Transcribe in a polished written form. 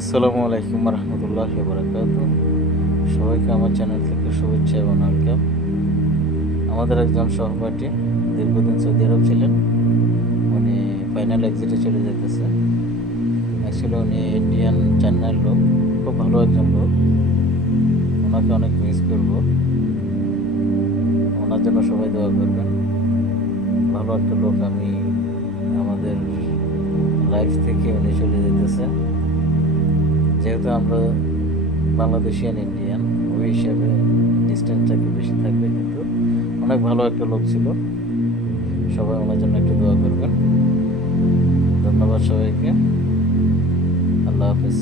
আসসালামু আলাইকুম রহমতুল্লাহ বরকাত। সবাইকে আমার চ্যানেল থেকে শুভেচ্ছা এবং ওয়েলকাম। আমাদের একজন সহপাঠী দীর্ঘদিন সৌদি আরব ছিলেন, উনি ফাইনাল এক্সিটে চলে যেতেছে। অ্যাকচুয়ালি উনি ইন্ডিয়ান চেন্নাইয়ের লোক, খুব ভালো একজন লোক। ওনাকে অনেক মিস করব, ওনার জন্য সবাই দোয়া করবেন। ভালো একটা লোক, আমি আমাদের লাইফ থেকে উনি চলে যেতেছে। যেহেতু আমরা বাংলাদেশিয়ান ইন্ডিয়ান, ওই হিসাবে ডিস্টেন্সটা একটু বেশি থাকবে, কিন্তু অনেক ভালো একটা লোক ছিল। সবাই ওনার জন্য একটু দোয়া করবেন। ধন্যবাদ সবাইকে। আল্লাহ হাফেজ।